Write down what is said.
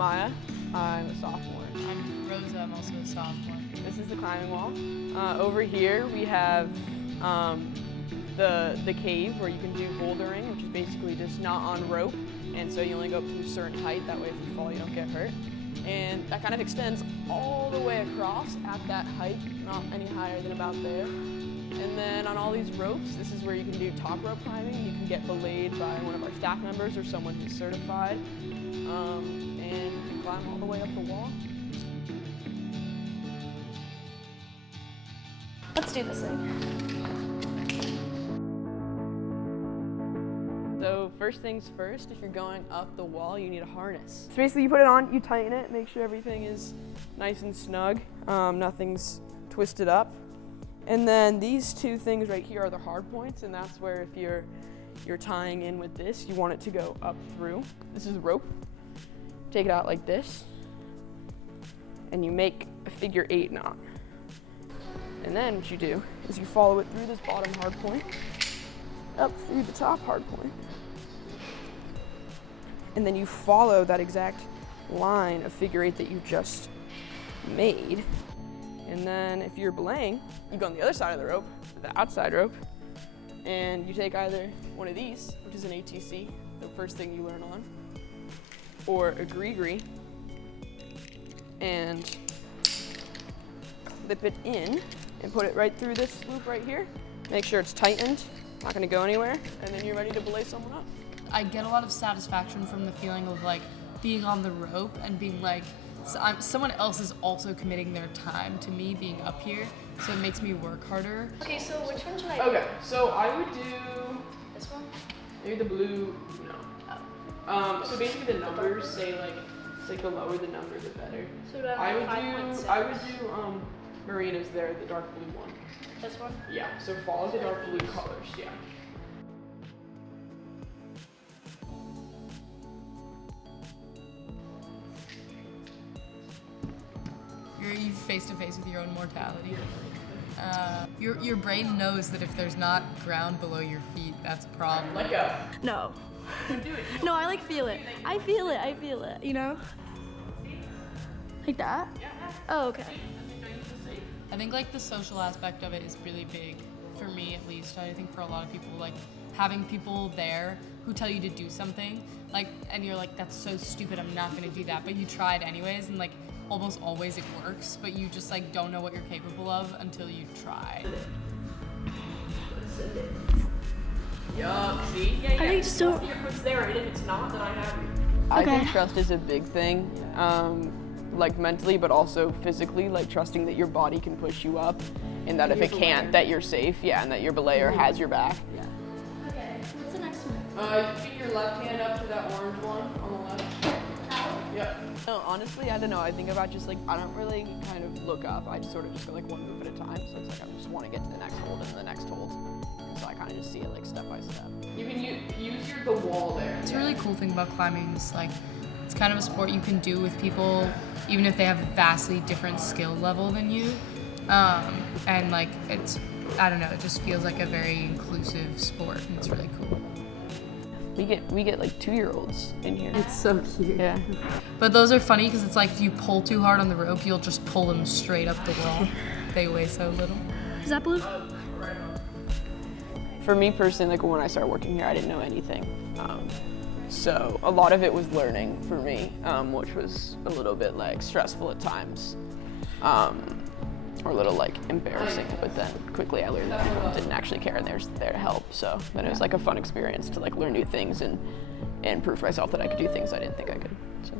Maya. I'm a sophomore. I'm Rosa, I'm also a sophomore. This is the climbing wall. Over here we have the cave where you can do bouldering, which is basically just not on rope, and so you only go up to a certain height. That way if you fall you don't get hurt. And that kind of extends all the way across at that height, not any higher than about there. And then on all these ropes, this is where you can do top rope climbing. You can get belayed by one of our staff members or someone who's certified, and you can climb all the way up the wall. Let's do this thing. So first things first, if you're going up the wall, you need a harness. So basically you put it on, you tighten it, make sure everything is nice and snug, nothing's twisted up. And then these two things right here are the hard points, and that's where if you're tying in with this, you want it to go up through. This is rope. Take it out like this, and you make a figure 8 knot. And then what you do is you follow it through this bottom hard point, up through the top hard point. And then you follow that exact line of figure 8 that you just made. And then if you're belaying, you go on the other side of the rope, the outside rope, and you take either one of these, which is an ATC, the first thing you learn on, or a gree-gree, and clip it in and put it right through this loop right here. Make sure it's tightened, not gonna go anywhere, and then you're ready to belay someone up. I get a lot of satisfaction from the feeling of like being on the rope and being like, someone else is also committing their time to me being up here, so it makes me work harder. Okay, so which one should I do? Okay, so I would do This one? maybe the blue, no. So basically the numbers say like, it's like the lower the number, the better. So do I have 5.6? I would do Marina's there, the dark blue one. This one? Yeah, so follow the dark blue colors, yeah. You're face to face with your own mortality. Your brain knows that if there's not ground below your feet, that's a problem. Let go. No. Do it. No, I like feel it. I feel it, you know? Like that? Yeah. Oh, okay. I think like the social aspect of it is really big for me, at least. I think for a lot of people, like having people there who tell you to do something, like, and you're like, that's so stupid, I'm not gonna do that, but you try it anyways, and like almost always it works, but you just like don't know what you're capable of until you try. Yup, see? Yeah, I think just don't. It's there, and if it's not, then I have you. Okay. I think trust is a big thing, like mentally, but also physically, like trusting that your body can push you up, and that if it can't, that you're safe, yeah, and that your belayer has your back. Yeah. Okay, what's the next one? You feed your left hand up to that orange one on the left. Yep. No, honestly, I don't know. I think about just like, I don't really kind of look up. I just sort of just go like one move at a time. So it's like, I just want to get to the next hold and the next hold. And so I kind of just see it like step by step. You can use the wall there. It's a really cool thing about climbing is like, it's kind of a sport you can do with people, even if they have a vastly different skill level than you. And like, I don't know, it just feels like a very inclusive sport, and it's really cool. We get like 2-year-olds in here. It's so cute. Yeah. But those are funny because it's like if you pull too hard on the rope, you'll just pull them straight up the wall. They weigh so little. Is that blue? For me personally, like when I started working here, I didn't know anything. So a lot of it was learning for me, which was a little bit like stressful at times, or a little like embarrassing, but then quickly I learned that people didn't actually care and they're just there to help. So then it was like a fun experience to like learn new things and prove to myself that I could do things I didn't think I could. So.